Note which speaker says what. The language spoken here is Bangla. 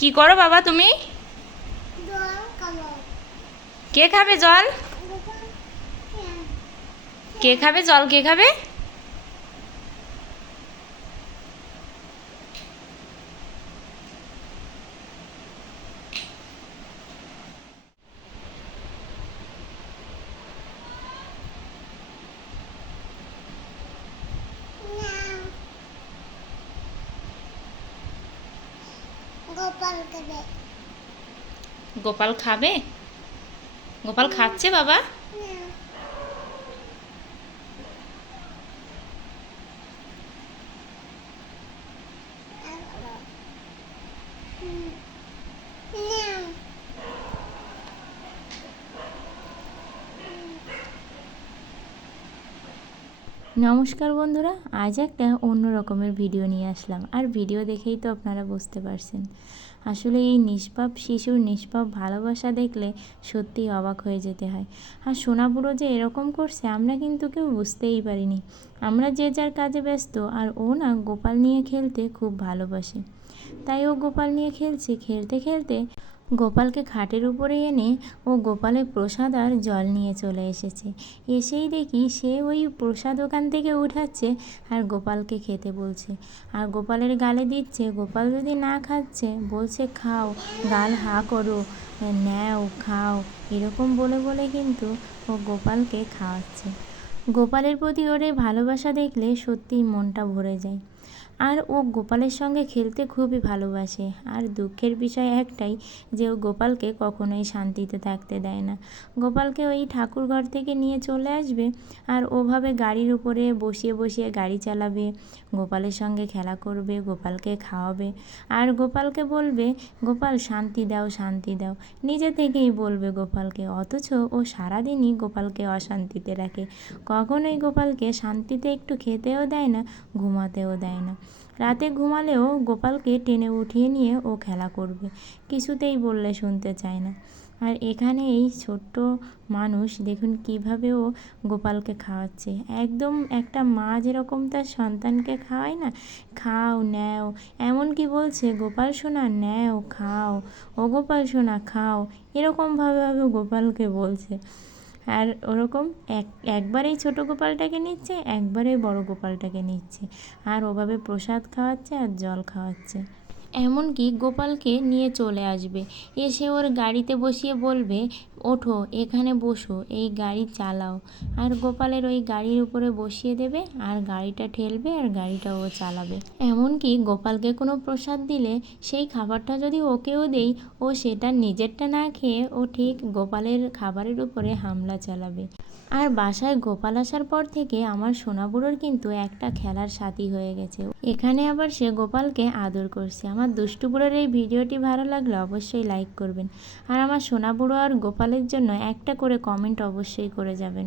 Speaker 1: কি করো বাবা তুমি? কে খাবে জল? কে খাবে জল? কে খাবে?
Speaker 2: গোপাল
Speaker 1: খাবে। গোপাল খাচ্ছে বাবা? নমস্কার বন্ধুরা, আজ একটা অন্য রকমের ভিডিও নিয়ে আসলাম। আর ভিডিও দেখেই তো আপনারা বুঝতে পারছেন। আসলে এই নিষ্পাপ শিশুর নিষ্পাপ ভালোবাসা দেখলে সত্যিই অবাক হয়ে যেতে হয়। আর সোনাপুরো যে এরকম করছে, আমরা কিন্তু কেউ বুঝতেই পারিনি। আমরা যে যার কাজে ব্যস্ত, আর ও না গোপাল নিয়ে খেলতে খুব ভালোবাসে। তাই ও গোপাল নিয়ে খেলছে, খেলতে খেলতে গোপালকে খাটের উপরে এনে ও গোপালের প্রসাদ আর জল নিয়ে চলে এসেছে। এসেই দেখি সে ওই প্রসাদ ওখান থেকে উঠাচ্ছে আর গোপালকে খেতে বলছে। আর গোপালের গালে দিচ্ছে, গোপাল যদি না খাচ্ছে, বলছে খাও, গাল হা করো নেও খাও। এরকম বলে বলে কিন্তু ও গোপালকে খাওয়াচ্ছে। গোপালের প্রতি ওর ভালোবাসা দেখলে সত্যিই মনটা ভরে যায়। আর ও গোপালের সঙ্গে খেলতে খুবই ভালোবাসে। আর দুঃখের বিষয় একটাই যে ও গোপালকে কখনোই শান্তিতে থাকতে দেয় না। গোপালকে ওই ঠাকুর ঘর থেকে নিয়ে চলে আসবে আর ওভাবে গাড়ির উপরে বসিয়ে বসিয়ে গাড়ি চালাবে, গোপালের সঙ্গে খেলা করবে, গোপালকে খাওয়াবে। আর গোপালকে বলবে, গোপাল, শান্তি দাও শান্তি দাও। নিজে থেকেই বলবে গোপালকে। অথচ ও সারাদিনই গোপালকে অশান্তিতে রাখে। কখনোই গোপালকে শান্তিতে একটু খেতেও দেয় না, ঘুমাতেও দেয় না। রাতে ঘুমালেও গোপালকে টেনে উঠিয়ে নিয়ে ও খেলা করবে, কিছুতেই বললে শুনতে চায় না। আর এখানে এই ছোট্ট মানুষ দেখুন কীভাবে ও গোপালকে খাওয়াচ্ছে। একদম একটা মা যেরকম তার সন্তানকে খাওয়ায় না, খাও নেও এমন কি বলছে, গোপাল সোনা নেও খাও, ও গোপাল সোনা, খাও। এরকমভাবে ভাবে গোপালকে বলছে। আর ওরকম এক একবারেই ছোটো গোপালটাকে নিচ্ছে একবারেই বড় গোপালটাকে নিচ্ছে। আর ওভাবে প্রসাদ খাওয়াচ্ছে আর জল খাওয়াচ্ছে। এমনকি গোপালকে নিয়ে চলে আসবে। এসে ওর গাড়িতে বসিয়ে বলবে, ওঠো, এখানে বসো, এই গাড়ি চালাও। আর গোপালের ওই গাড়ির উপরে বসিয়ে দেবে, আর গাড়িটা ঠেলবে, আর গাড়িটা ও চালাবে। এমনকি গোপালকে কোনো প্রসাদ দিলে, সেই খাবারটা যদি ওকেও দেই, ও সেটা নিজেরটা না খেয়ে ও ঠিক গোপালের খাবারের উপরে হামলা চালাবে। আর বাসায় গোপাল আসার পর থেকে আমার সোনাবুড়োর কিন্তু একটা খেলার সাথী হয়ে গেছে। এখানে আবার সে গোপালকে আদর করছে। আমার দুষ্টু বুড়োর এই ভিডিওটি ভালো লাগলে অবশ্যই লাইক করবেন। আর আমার সোনা বুড়ো আর গোপালের জন্য একটা করে কমেন্ট অবশ্যই করে যাবেন।